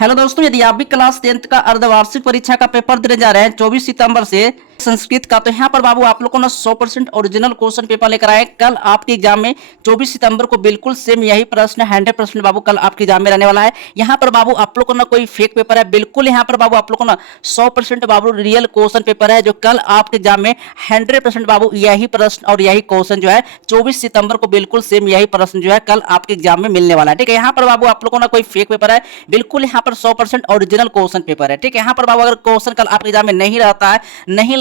Hello दोस्तों, यदि आप भी क्लास 10th का अर्धवार्षिक परीक्षा का पेपर देने जा रहे हैं 24 सितंबर से संस्कृत का, तो यहाँ पर बाबू आप लोग को ना 100% ओरिजिनल क्वेश्चन पेपर लेकर आए। कल आपके एग्जाम में 24 सितंबर को बिल्कुल सेम यही प्रश्न 100% बाबू कल आपके एग्जाम में रहने वाला है। यहाँ पर बाबू आप लोग को ना कोई फेक पेपर है, बिल्कुल यहाँ पर बाबू आप लोग को ना 100% बाबू रियल क्वेश्चन पेपर है, जो कल आपके एग्जाम में 100% बाबू यही प्रश्न और यही क्वेश्चन जो है 24 सितंबर को बिल्कुल सेम यही प्रश्न जो है कल आपके एग्जाम में मिलने वाला है। ठीक है, यहाँ पर बाबू आप लोग को ना कोई फेक पेपर है, बिल्कुल यहाँ पर 100% ओरिजिनल क्वेश्चन पेपर है। ठीक है, यहाँ पर बाबू अगर क्वेश्चन कल आपके एग्जाम में नहीं रहता है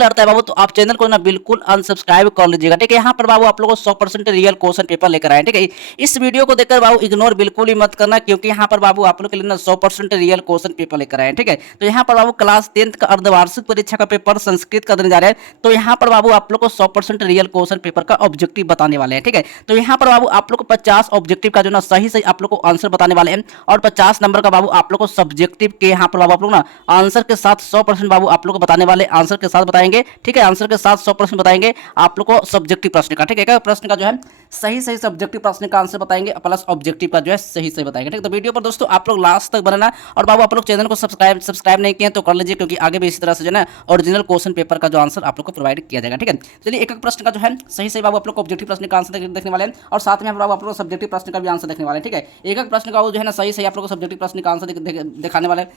बाबू, तो आप चैनल को ना बिल्कुल अनसब्सक्राइब कर लीजिएगा। ठीक है, यहाँ पर बाबू आप लोगों को 100% रियल क्वेश्चन पेपर लेकर आए। ठीक है, इस वीडियो को देखकर बाबू इग्नोर बिल्कुल ही मत करना, क्योंकि यहाँ पर बाबू आप लोग के लिए ना 100% रियल क्वेश्चन पेपर लेकर आए। ठीक है, तो यहाँ पर बाबू क्लास 10th का अर्धवार्षिक परीक्षा का पेपर संस्कृत का देने जा रहे हैं, तो यहाँ पर बाबू आप लोग को 100% रियल क्वेश्चन पेपर का ऑब्जेक्टिव बताने वाले हैं। ठीक है, तो यहाँ पर बाबू आप लोग को 50 ऑब्जेक्टिव का जो ना सही सही आप लोग को आंसर बताने वाले हैं, और 50 नंबर का बाबू आप लोग को सब्जेक्टिव के यहाँ पर बाबू आप लोग ना आंसर के साथ 100% बाबू आप लोग को बताने वाले, आंसर के साथ बताएंगे। ठीक है, आंसर के साथ 100% बताएंगे आप लोग को सब्जेक्टिव प्रश्न का। ठीक है, प्रश्न का जो है सही सही सब्जेक्टिव प्रश्न का आंसर बताएंगे, प्लस ऑब्जेक्टिव का जो है सही सही बताएंगे। ठीक है, तो वीडियो पर दोस्तों आप लोग लास्ट तक बनाना, और बाबू आप लोग चैनल को सब्सक्राइब नहीं किए तो कर लीजिए, क्योंकि आगे भी इसी तरह से जो है ओरिजिनल क्वेश्चन पेपर का जो आंसर आप लोग को प्रोवाइड किया जाएगा। ठीक है, चलिए एक एक प्रश्न का जो है सही सही बाबू आप लोग को ऑब्जेक्टिव प्रश्न का आंसर देखने वाले हैं, और साथ में बाबू आप लोग सब्जेक्टिव प्रश्न का भी आंसर देखने वाले हैं। ठीक है, एक एक प्रश्न का जो है ना सही सही आप लोग को सब्जेक्टिव प्रश्न का आंसर दिखाने वाले हैं,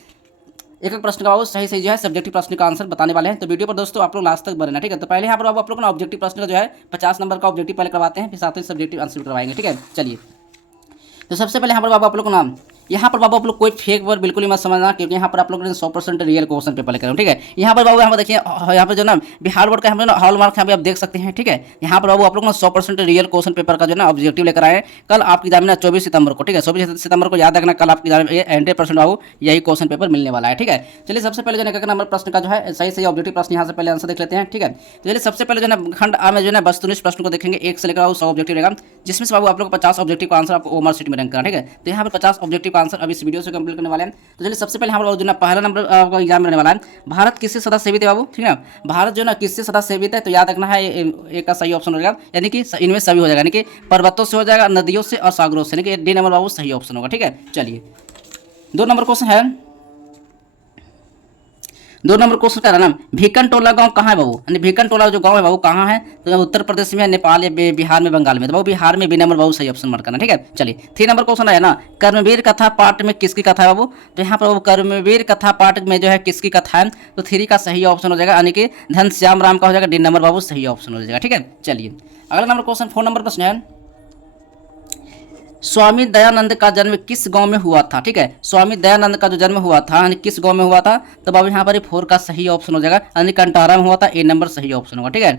एक एक प्रश्न का बाबू सही सही जो है सब्जेक्टिव प्रश्न का आंसर बताने वाले हैं। तो वीडियो पर दोस्तों आप लोग लास्ट तक बने। ठीक है, तो पहले यहाँ पर आप लोग ना ऑब्जेक्टिव प्रश्न का जो है 50 नंबर का ऑब्जेक्टिव पहले करवाते हैं, फिर साथ ही सब्जेक्टिव आंसर करवाएंगे। ठीक है, चलिए तो सबसे पहले यहाँ पर बाबू आप लोग को नाम, यहाँ पर बाबू आप लोग कोई फेक वर्ड बिल्कुल ही मत समझना, क्योंकि यहाँ पर आप लोग 100% रियल क्वेश्चन पेपर लेकर। ठीक है, यहाँ पर बाबू यहाँ पर देखिए, यहाँ पर जो ना बिहार बोर्ड का हम ना हॉल मार्क यहाँ पे आप देख सकते हैं। ठीक है, यहाँ पर बाबू आप लोग ना 100% रियल क्वेश्चन पेपर का जो ना ऑब्जेक्टिव लेकर आए कल आपकी एग्जाम में 24 सितंबर को। ठीक है, 24 सितंबर को याद रखना, कल आपकी एग्जाम में 100% बाबू यही क्वेश्चन पेपर मिलने वाला है। ठीक है, चलिए सबसे पहले जो है नंबर प्रश्न का जो है सही सही ऑब्जेक्टिव प्रश्न यहाँ से पहले आंसर देख लेते हैं। ठीक है, तो चलिए सबसे पहले जो है खंड आ में जो है वस्तुनिष्ठ प्रश्न को देखेंगे, 1 से लेकर 100 ऑब्जेक्टिव रहेगा, जिसमें से बाबू आप लोग को 50 ऑब्जेक्टिव का आंसर आपको ओमर सीट में रैंक करना। ठीक है, तो यहाँ पर 50 ऑब्जेक्टिव का आंसर अभी इस वीडियो से कंप्लीट करने वाले हैं। तो चलिए सबसे पहले हमारा जो ना पहला नंबर का एग्जाम रहने वाला है, भारत किससे सदा सेवित है बाबू। ठीक है, भारत जो ना किससे सदा सेवित है, तो याद रखना है एक का सही ऑप्शन हो जाएगा, यानी कि इनमें सभी हो जाएगा, यानी कि पर्वतों से हो जाएगा, नदियों से और सागरों से, यानी कि डी नंबर बाबू सही ऑप्शन होगा। ठीक है, चलिए 2 नंबर क्वेश्चन है, 2 नंबर क्वेश्चन का नाम भीकन टोला गांव कहाँ है बाबू, यानी भीकन टोला जो गांव है बाबू कहाँ है, तो उत्तर प्रदेश में, नेपाल या बिहार में, बंगाल में, तो बाबू बिहार में बी नंबर बाबू सही ऑप्शन मार्क करना। ठीक है, चलिए 3 नंबर क्वेश्चन है ना, कर्मवीर कथा पाठ में किसकी कथा है बाबू, तो यहाँ पर बाबू कर्मवीर कथा पाठ में जो है किसकी कथा है, तो 3 का सही ऑप्शन हो जाएगा, यानी कि घनश्याम राम का हो जाएगा, डी नंबर बाबू सही ऑप्शन हो जाएगा। ठीक है, चलिए अगला नंबर क्वेश्चन 4 नंबर प्रश्न है, स्वामी दयानंद का जन्म किस गांव में हुआ था। ठीक है, स्वामी दयानंद का जो जन्म हुआ था यानी किस गांव में हुआ था, तो बाबू यहाँ पर 4 का सही ऑप्शन हो जाएगा, यानी कंटारा में हुआ था, ए नंबर सही ऑप्शन होगा। ठीक है,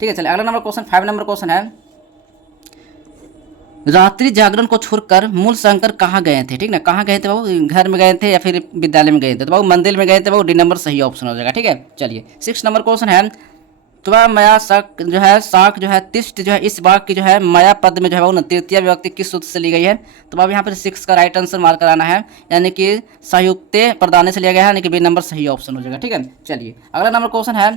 ठीक है, चलिए अगला नंबर क्वेश्चन 5 नंबर क्वेश्चन है, रात्रि जागरण को छोड़कर मूल शंकर कहाँ गए थे। ठीक है, कहाँ गए थे बाबू, घर में गए थे या फिर विद्यालय में गए थे, तो बाबू मंदिर में गए थे बाबू, डी नंबर सही ऑप्शन हो जाएगा। ठीक है, चलिए 6 नंबर क्वेश्चन है, तो माया शाक जो है शाक जो है तिष्ट जो है इस वाक्य की जो है माया पद में जो है वो तृतीय विभक्ति किस सूत्र से ली गई है, तो अब यहाँ पर 6 का राइट आंसर मार्क कराना है, यानी कि संयुक्त प्रदान से लिया गया है, यानी कि बी नंबर सही ऑप्शन हो जाएगा। ठीक है, चलिए अगला नंबर क्वेश्चन है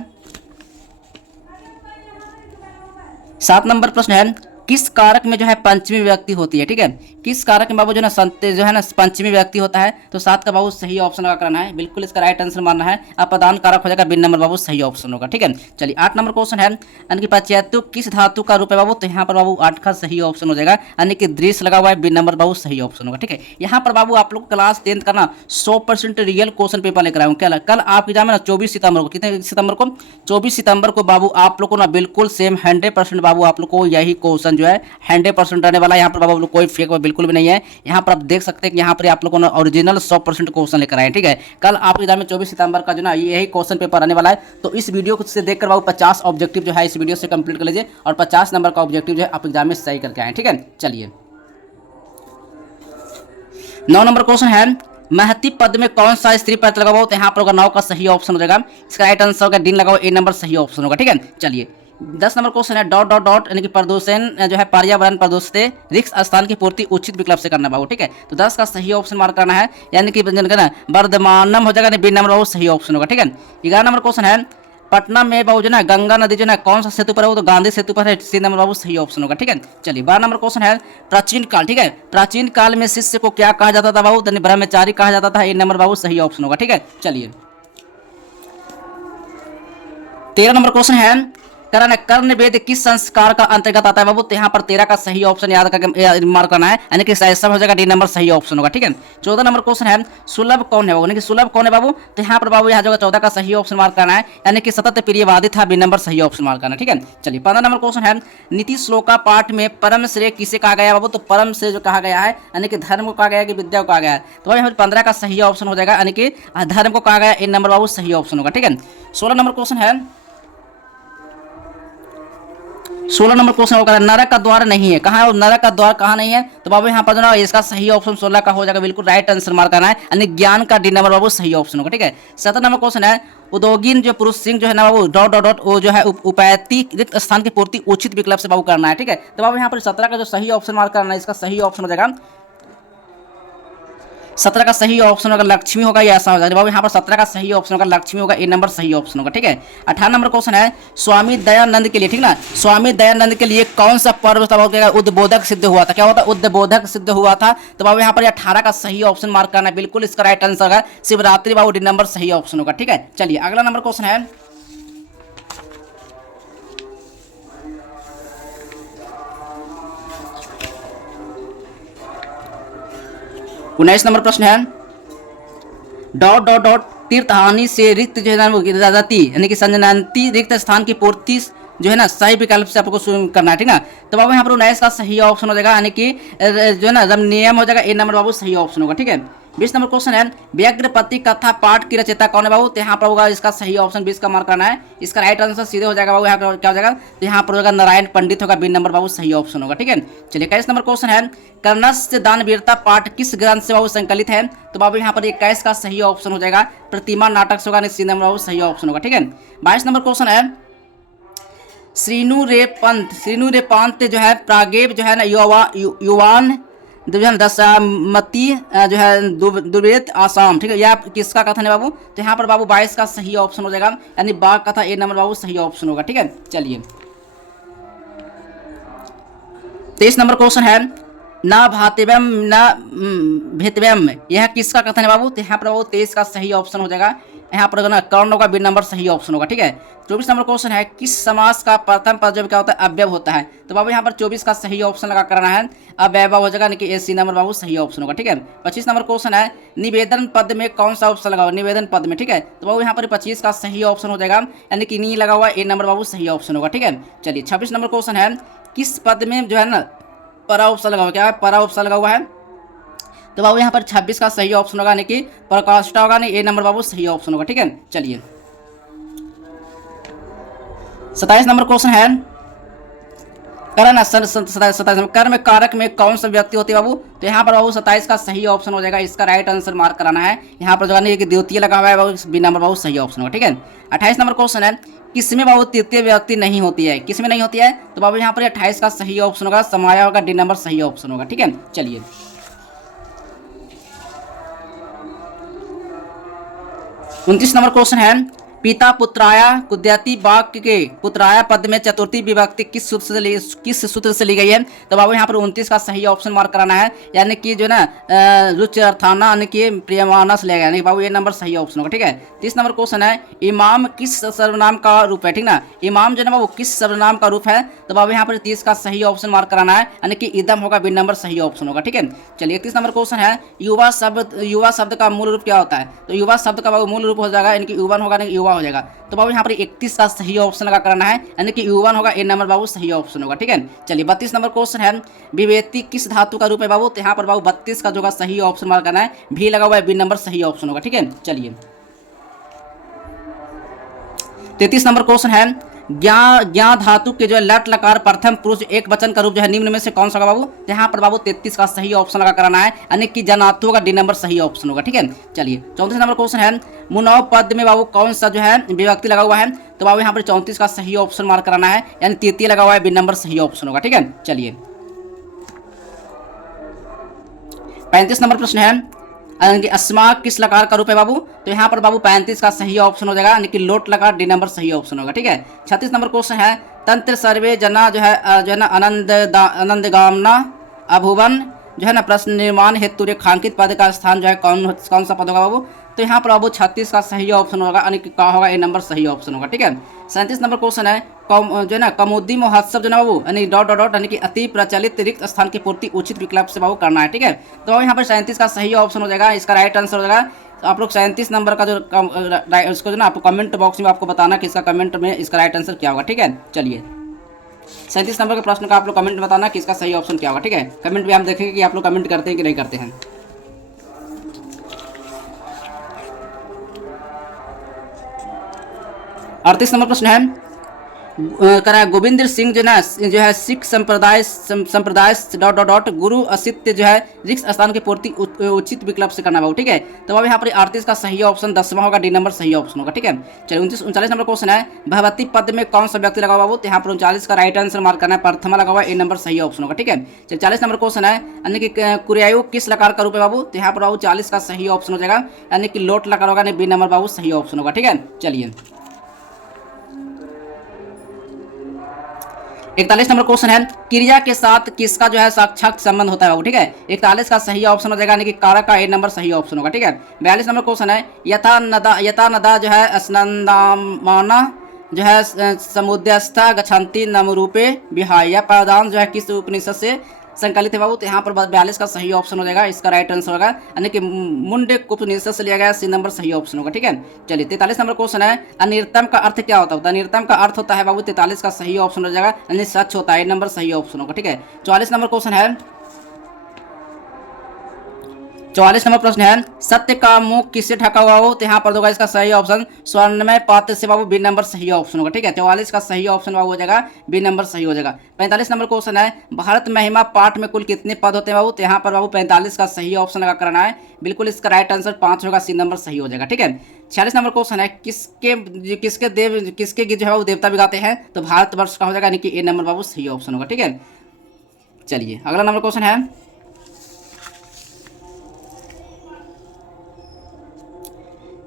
7 नंबर प्रश्न है, किस कारक में जो है पंचमी विभक्ति होती है। ठीक है, किस कारक में बाबू जो है ना पंचमी विभक्ति होता है, तो 7 का बाबू सही ऑप्शन लगा करना है, बिल्कुल इसका राइट आंसर मानना है, अप्रदान कारक हो जाएगा, बी नंबर बाबू सही ऑप्शन होगा। ठीक है, चलिए 8 नंबर क्वेश्चन है, यानी कि पचैतु किस धातु का रूप है बाबू, तो यहाँ पर बाबू 8 का सही ऑप्शन हो जाएगा, यानी कि दृश्य लगा हुआ है, बी नंबर बाबू सही ऑप्शन होगा। ठीक है, यहाँ पर बाबू आप लोग क्लास 10th का ना 100% रियल क्वेश्चन पेपर लेकर आए हूँ। कल आपके एग्जाम में ना 24 सितंबर को, कितने सितंबर को, 24 सितंबर को बाबू आप लोग को ना बिल्कुल सेम 100% बाबू आप लोग को यही क्वेश्चन जो है 100% रहने वाला है। यहाँ पर बाबू कोई फेक बिल्कुल भी नहीं है, यहाँ पर आप देख सकते हैं कि यहाँ पर आप लोगों ने ओरिजिनल 100% क्वेश्चन लेकर आए। ठीक है, कल आपके एग्जाम में 24 सितंबर का जो ना यही क्वेश्चन पेपर आने वाला है, तो इस वीडियो को से देखकर बाबू 50 ऑब्जेक्टिव जो है इस वीडियो से कंप्लीट कर लीजिए, और 50 नंबर का ऑब्जेक्टिव जो है आप एग्जाम में सही करके आए। ठीक है, चलिए 9 नंबर क्वेश्चन है, महती पद में कौन सा स्त्री पद लगाओ, तो यहाँ पर होगा 9 का सही ऑप्शन हो जाएगा, इसका राइट आंसर होगा दिन लगाओ, ए नंबर सही ऑप्शन होगा। ठीक है, चलिए 10 नंबर क्वेश्चन है, डॉट डॉट डॉट यानी कि प्रदूषण जो है पर्यावरण प्रदूषित रिक्त स्थान की पूर्ति उचित विकल्प से करना बाबू। ठीक है, तो 10 का सही ऑप्शन मार्क करना है, यानी कि ना वर्धमानम हो जाएगा, बी नंबर बाबू सही ऑप्शन होगा। ठीक है, 11 नंबर क्वेश्चन है, पटना में बाबू जो ना गंगा नदी जो ना कौन सा सेतु पर है, वो तो गांधी सेतु पर है। सी नंबर बाबू सही ऑप्शन होगा। ठीक है, चलिए 12 नंबर क्वेश्चन है प्राचीन काल। ठीक है, प्राचीन काल में शिष्य को क्या कहा जाता था बाबू? तो ब्रह्मचारी कहा जाता था। ए नंबर बाबू सही ऑप्शन होगा। ठीक है, चलिए 13 नंबर क्वेश्चन है कर्ण वेद किस संस्कार का अंतर्गत आता है बाबू? तो यहाँ पर 13 का सही ऑप्शन याद करके मार्क करना है, यानी कि सब हो जाएगा। डी नंबर सही ऑप्शन होगा। ठीक है, 14 नंबर क्वेश्चन है सुलभ कौन है बाबू? यानी कि सुलभ कौन है बाबू? तो यहाँ पर बाबू यहाँ जो 14 का सही ऑप्शन मार्क करना है, यानी कि सतत प्रियवादी था। बी नंबर सही ऑप्शन मार्क करना। ठीक है, चलिए 15 नंबर क्वेश्चन है नीति श्लोका पाठ में परम श्रेय किसे कहा गया बाबू? तो परम श्रेय जो कहा गया है, यानी कि धर्म को कहा गया है कि विद्या को कहा गया है? तो भाई 15 का सही ऑप्शन हो जाएगा, यानी कि धर्म को कहा गया। इन नंबर बाबू सही ऑप्शन होगा। ठीक है, 16 नंबर क्वेश्चन है 16 नंबर क्वेश्चन होगा नरक का द्वार नहीं है। कहाँ है नरक का द्वार? कहाँ नहीं है? तो बाबू यहाँ पर जो ना इसका सही ऑप्शन 16 का हो जाएगा, बिल्कुल राइट आंसर मार्क करना है, यानी ज्ञान का डी नंबर बाबू सही ऑप्शन होगा। ठीक है, 17 नंबर क्वेश्चन है उद्योगिन जो पुरुष सिंह जो है ना बाबू डॉट डॉट डॉट वो जो है उपायती रिक्त स्थान की पूर्ति उचित विकल्प से बाबू करना है। ठीक है, तो बाबू यहाँ पर 17 का जो सही ऑप्शन मार्क करना है, इसका सही ऑप्शन हो जाएगा 17 का सही ऑप्शन होगा लक्ष्मी होगा, या ऐसा हो जाएगा बाबू यहाँ पर 17 का सही ऑप्शन होगा लक्ष्मी होगा। ए नंबर सही ऑप्शन होगा। ठीक है, 18 नंबर क्वेश्चन है स्वामी दयानंद के लिए, ठीक ना, स्वामी दयानंद के लिए कौन सा पर्व उद्बोधक सिद्ध हुआ था? क्या होता है? उद्बोधक सिद्ध हुआ था। तो बाबू यहाँ पर 18 का सही ऑप्शन मार्क करना है, बिल्कुल इसका राइट आंसर होगा शिवरात्रि बाबू। डी नंबर सही ऑप्शन होगा। ठीक है, चलिए अगला नंबर क्वेश्चन है 19 नंबर प्रश्न है डॉट डॉट डॉट तीर्थहानि से रिक्त जो है ना जाती, यानी कि संजनांती रिक्त स्थान की पूर्ति जो है ना सही विकल्प से आपको करना है। ठीक ना, तो बाबू यहाँ पर 19 का सही ऑप्शन हो जाएगा, यानी कि जो है ना जब नियम हो जाएगा। ए नंबर बाबू सही ऑप्शन होगा। ठीक है, 20 नंबर क्वेश्चन है व्याघ्रपति कथा पाठ की रचयिता कौन है बाबू? तो यहाँ पर होगा इसका सही ऑप्शन 20 का मार्क करना है, इसका राइट आंसर सीधे हो जाएगा बाबू। यहाँ पर क्या हो जाएगा? तो यहाँ पर होगा नारायण पंडित होगा। बी नंबर बाबू सही ऑप्शन होगा। ठीक है, चलिए 21 नंबर क्वेश्चन है कर्णस्य दानवीरता पाठ किस ग्रंथ से बाबू संकलित है? तो बाबू यहाँ पर 21 का सही ऑप्शन हो जाएगा प्रतिमा नाटक से होगा। सी नंबर बाबू सही ऑप्शन होगा। ठीक है, 22 नंबर क्वेश्चन है श्रीनु रे पंत जो है प्रागेव जो है ना युवान जो है दशामती जो है दुर्वेद आसाम। ठीक है, यह किसका कथन है बाबू? तो यहाँ पर बाबू 22 का सही ऑप्शन हो जाएगा, यानी बाघ कथा। ए नंबर बाबू सही ऑप्शन होगा। ठीक है, चलिए 23 नंबर क्वेश्चन है ना भातव्यम ना भेतव्यम, यह किसका कथन है बाबू? तो यहाँ पर बाबू 23 का सही ऑप्शन हो जाएगा, यहाँ पर ना कर्ण होगा। बी नंबर सही ऑप्शन होगा। ठीक है, 24 नंबर क्वेश्चन है किस समास का प्रथम पद जब क्या होता है? अव्यय होता है। तो बाबू यहाँ पर 24 का सही ऑप्शन लगा करना है, अव्यय हो जाएगा, यानी कि सी नंबर बाबू सही ऑप्शन होगा। ठीक है, 25 नंबर क्वेश्चन है निवेदन पद में कौन सा ऑप्शन लगा हुआ? निवेदन पद में। ठीक है, तो बाबू यहाँ पर 25 का सही ऑप्शन हो जाएगा, यानी कि नी लगा हुआ। ए नंबर बाबू सही ऑप्शन होगा। ठीक है, चलिए 26 नंबर क्वेश्चन है किस पद में जो है ना परा उपसर्ग लगा हुआ? क्या है? परा उपसर्ग लगा हुआ है। तो बाबू यहाँ पर 26 का सही ऑप्शन होगा, यानी कि प्रकाष्ठा होगा। नहीं, ए नंबर बाबू सही ऑप्शन होगा। ठीक है, चलिए 27 नंबर क्वेश्चन है कर्म कारक में कौन सा व्यक्ति होती है बाबू? तो यहाँ पर बाबू 27 का सही ऑप्शन हो जाएगा, इसका राइट आंसर मार्क कराना है। यहाँ पर जो है द्वितीय लगा हुआ है बाबू। बी नंबर बाबू सही ऑप्शन होगा। ठीक है, 28 नंबर क्वेश्चन है किसमें बाबू तृतीय व्यक्ति नहीं होती है? किसमें नहीं होती है? तो बाबू यहाँ पर 28 का सही ऑप्शन होगा समाया होगा। डी नंबर सही ऑप्शन होगा। ठीक है, चलिए 29 नंबर क्वेश्चन है पिता पुत्राया कुद्यति वाक्य के पुत्राया पद में चतुर्थी विभक्ति किस सूत्र से ली गई है? तो बाबू यहाँ पर 29 का सही ऑप्शन मार्क कराना है, यानी कि जो है ना रुचिर्थाना यानी कि प्रियमानस लेगा, यानी बाबू ये नंबर सही ऑप्शन होगा। ठीक है, 30 नंबर क्वेश्चन है इमाम किस सर्वनाम का रूप है? ठीक ना, इमाम जो है ना बाबू किस सर्वनाम का रूप है? तो बाबू यहाँ पर 30 का सही ऑप्शन मार्क कराना है, यानी कि इदम होगा। बी नंबर सही ऑप्शन होगा। ठीक है, चलिए 31 नंबर क्वेश्चन है युवा शब्द का मूल रूप क्या होता है? तो युवा शब्द का बाबू मूल रूप हो जाएगा, यानी कि युवन होगा, युवा हो जाएगा। तो बाबू यहाँ पर 31 का सही ऑप्शन लगा करना है, यानी कि युवन होगा। ए नंबर बाबू सही ऑप्शन होगा। ठीक है, चलिए 32 नंबर क्वेश्चन है विवेती किस धातु का रूप है बाबू? तो यहाँ पर बाबू 32 का जो सही ऑप्शन मार्क करना है, भी लगा हुआ है। बी नंबर सही ऑप्शन होगा। ठीक है, चलिए 33 नंबर क्वेश्चन है ज्ञा धातु के जो है लट लकार प्रथम पुरुष एक वचन का रूप जो है निम्न में से कौन सा होगा बाबू? तो यहाँ पर बाबू 33 का सही ऑप्शन लगा कराना है, यानी कि जनातु होगा। डी नंबर सही ऑप्शन होगा। ठीक है, चलिए 34 नंबर क्वेश्चन है मुनव पद में बाबू कौन सा जो है विभक्ति लगा हुआ है? तो बाबू यहाँ पर 34 का सही ऑप्शन मार्क कराना है, यानी तृतीय लगा हुआ है। बी नंबर सही ऑप्शन होगा। ठीक है, चलिए 35 नंबर प्रश्न है यानी कि अस्मा किस लकार का रूप है बाबू, तो यहाँ पर बाबू 35 का सही ऑप्शन हो जाएगा, यानी कि लोट लकार डी नंबर सही ऑप्शन होगा। ठीक है, 36 नंबर क्वेश्चन है तंत्र सर्वे जना जो है ना आनंद गामना अभुवन जो है ना प्रश्न निर्माण हेतु रेखांकित पद का स्थान जो है कौन सा पद होगा बाबू, तो यहाँ पर बाबू 36 का सही ऑप्शन होगा, यानी कि क्या होगा ए नंबर सही ऑप्शन होगा। ठीक है, 37 नंबर क्वेश्चन है जो है ना कमोदी महोत्सव जो है बाबू यानी डॉट डॉट डॉट यानी कि अति प्रचलित रिक्त स्थान की पूर्ति उचित विकल्प से बाबू करना है। ठीक है, तो यहाँ पर 37 का सही ऑप्शन हो जाएगा, इसका राइट आंसर हो जाएगा। तो आप लोग 37 नंबर का जो उसको जो ना आपको कमेंट बॉक्स में आपको बताना कि इसका कमेंट में इसका राइट आंसर क्या होगा। ठीक है, चलिए 37 नंबर के प्रश्न का आप लोग कमेंट में बताना कि इसका सही ऑप्शन क्या होगा। ठीक है, कमेंट में हम देखेंगे कि आप लोग कमेंट करते हैं कि नहीं करते हैं। 38 नंबर प्रश्न है करा गोविंद सिंह जो है सिख संप्रदाय डॉट डॉट डॉट गुरु असित्य जो है रिक्त स्थान की पूर्ति उचित विकल्प से करना होगा। ठीक है, तो अब यहाँ पर 38 का सही ऑप्शन 10वां होगा, डी नंबर सही ऑप्शन होगा। ठीक है, चलिए 39 नंबर क्वेश्चन है भगवती पद में कौन सा व्यक्ति लगा हुआ बाबू, तो यहाँ पर 39 का राइट आंसर मार्क करना है, प्रथमा लगा हुआ ए नंबर सही ऑप्शन होगा। ठीक है, चलिए 40 नंबर क्वेश्चन है यानी कि कुरियायु किस लकार का रूप है बाबू, तो यहाँ पर बाबू 40 का सही ऑप्शन हो जाएगा, यानी कि लोट लकार होगा, बी नंबर बाबू सही ऑप्शन होगा। ठीक है, चलिए 41 नंबर क्वेश्चन है क्रिया के साथ किसका जो है साक्षात संबंध होता है बाबू। ठीक है, 41 का सही ऑप्शन हो जाएगा, यानी कि कारक का ए नंबर सही ऑप्शन होगा। ठीक है, 42 नंबर क्वेश्चन है यथा नदा जो है स्नंदामाना जो है समुद्यस्था गच्छन्ति नमरूपे विहाय पादान जो है किस उपनिषद से संकलित है बाबू, तो यहाँ पर 42 का सही ऑप्शन हो जाएगा, इसका राइट आंसर होगा, यानी कि मुंडे उपनिषद से लिया गया सी नंबर सही ऑप्शन होगा। ठीक है, चलिए 43 नंबर क्वेश्चन है अनिर्तम का अर्थ क्या होता है, अनिर्तम का अर्थ होता है बाबू 43 का सही ऑप्शन हो जाएगा, यानी सच होता है, नंबर सही ऑप्शन होगा। ठीक है, 44 नंबर क्वेश्चन है 44 नंबर प्रश्न है सत्य का मुख किससे ढका हुआ हो, तो यहाँ पर होगा इसका सही ऑप्शन स्वर्णमय पात्र से बाबू, बी नंबर सही ऑप्शन होगा। ठीक है, 44 का सही ऑप्शन बाबू हो जाएगा, बी नंबर सही हो जाएगा। 45 नंबर क्वेश्चन है भारत महिमा पाठ में कुल कितने पद होते हैं बाबू, तो यहाँ पर बाबू 45 का सही ऑप्शन लगा करना है, बिल्कुल इसका राइट आंसर 5 होगा, सी नंबर सही हो जाएगा। ठीक है, 46 नंबर क्वेश्चन है किसके गीत जो है वो देवता भी गाते हैं, तो भारतवर्ष का हो जाएगा, यानी कि ए नंबर बाबू सही ऑप्शन होगा। ठीक है, चलिए अगला नंबर क्वेश्चन है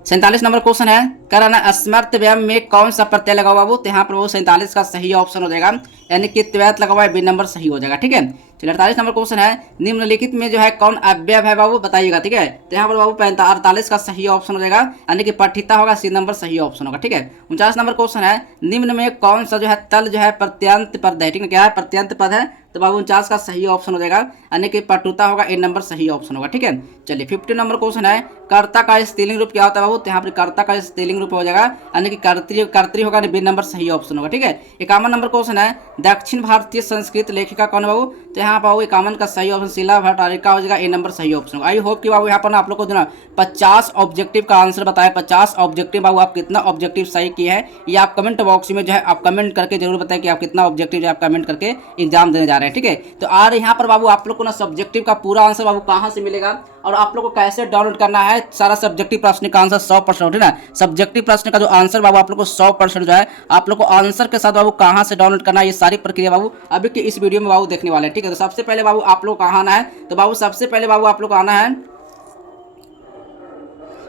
47 नंबर क्वेश्चन है कराना स्मर्त व्यय में कौन सा प्रत्यय लगा हुआ बाबू, तो यहाँ पर वो 47 का सही ऑप्शन हो जाएगा, यानी कि त्वैत लगा हुआ है, बी नंबर सही हो जाएगा। ठीक है, चलिए 48 नंबर क्वेश्चन है निम्नलिखित में जो है कौन अव्यय है बाबू बताइएगा। ठीक है, तो यहाँ पर बाबू 48 का सही ऑप्शन हो जाएगा, यानी कि पठिता होगा, सी नंबर सही ऑप्शन होगा। ठीक है, 49 नंबर क्वेश्चन है निम्न में कौन सा जो है तल जो है प्रत्यंत पद है। ठीक है, क्या है प्रत्यंत पद है, तो बाबू 49 का सही ऑप्शन हो जाएगा, यानी कि पटुता होगा, ए नंबर सही ऑप्शन होगा। ठीक है, चलिए 50 नंबर क्वेश्चन है कर्ता का स्त्रीलिंग रूप क्या होता है बाबू, तो यहाँ पर कर्ता का स्त्रीलिंग रूप हो जाएगा, यानी कि कर्त्री होगा, बी नंबर सही ऑप्शन होगा। ठीक है, 51 नंबर क्वेश्चन है दक्षिण भारतीय संस्कृत लेखिका कौन बाबू, तो यहाँ पर बाबू 51 का सही ऑप्शन शीला भट्टारिका हो जाएगा, ए नंबर सही ऑप्शन होगा। आई होप कि बाबू यहाँ पर आप लोग को जो ना 50 ऑब्जेक्टिव का आंसर बताया, 50 ऑब्जेक्टिव बाबू आप कितना ऑब्जेक्टिव सही किए हैं, ये आप कमेंट बॉक्स में जो है आप कमेंट करके जरूर बताएं कि आप कितना ऑब्जेक्टिव जो है आप कमेंट करके एग्जाम देने जा रहे हैं। ठीक है, तो और यहाँ पर बाबू आप लोग को ना सब्जेक्टिव का पूरा आंसर बाबू कहाँ से मिलेगा और आप लोग को कैसे डाउनलोड करना है, सारा सब्जेक्टिव प्रश्न का आंसर 100% ना, सब्जेक्टिव प्रश्न का जो आंसर बाबू आप लोग को 100% जो है आप लोग को आंसर के साथ बाबू कहाँ से डाउनलोड करना है, ये सारी प्रक्रिया बाबू अभी के इस वीडियो में बाबू देखने वाले हैं। ठीक है, तो सबसे पहले बाबू आप लोग कहाँ आना है, तो बाबू सबसे पहले बाबू आप लोग को आना है,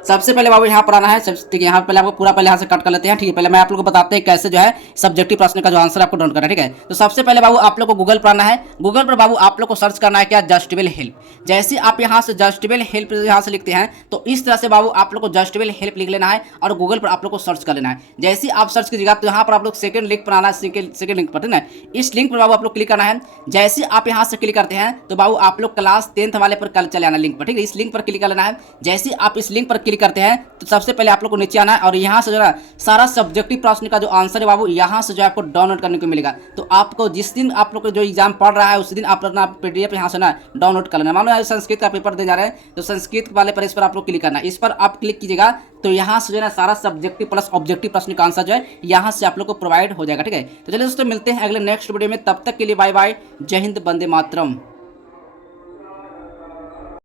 सबसे पहले बाबू यहाँ पर आना है। ठीक है, यहाँ पहले आपको पूरा पहले यहाँ से कट कर लेते हैं। ठीक है, पहले मैं आप लोग को बताते हैं कैसे जो है सब्जेक्टिव प्रश्न का जो आंसर आपको डाउनलोड करना है। ठीक है, तो सबसे पहले बाबू आप लोग को गूगल पर आना है, गूगल पर बाबू आप लोग को सर्च करना है क्या जस्टिबल हेल्प। जैसे आप यहाँ से जस्टिबल हेल्प यहाँ से लिखते हैं तो इस तरह से बाबू आप लोग को जस्टिबल हेल्प लिख लेना है और गूगल पर आप लोग को सर्च कर लेना है। जैसे आप सर्च कीजिएगा तो यहाँ पर आप लोग सेकंड लिंक पर आना है, सेकंड लिंक पर ना, इस लिंक पर बाबू आप लोग क्लिक करना है। जैसे आप यहाँ से क्लिक करते हैं तो बाबू आप लोग क्लास 10th वाले पर कल चले आना लिंक पर। ठीक है, इस लिंक पर क्लिक कर लेना है। जैसे आप इस लिंक पर क्लिक करते हैं तो सबसे पहले आप लोग को नीचे आना है और यहाँ से जो है सारा सब्जेक्टिव प्रश्न का जो आंसर है बाबू यहाँ से जो आपको डाउनलोड करने को मिलेगा। तो आपको जिस दिन आप लोग को जो एग्जाम पढ़ रहा है उस दिन आप अपना PDF यहाँ से ना डाउनलोड कर लेना। मान लो संस्कृत का पेपर दे जा रहे हैं तो संस्कृत वाले पर इस पर आप लोग क्लिक करना है। इस पर आप क्लिक कीजिएगा तो यहाँ से जो है सारा सब्जेक्टिव प्लस ऑब्जेक्टिव प्रश्न का आंसर जो है यहाँ से आप लोग को प्रोवाइड हो जाएगा। ठीक है, तो चलिए दोस्तों मिलते हैं अगले नेक्स्ट वीडियो में, तब तक के लिए बाय बाय, जय हिंद, वंदे मातरम।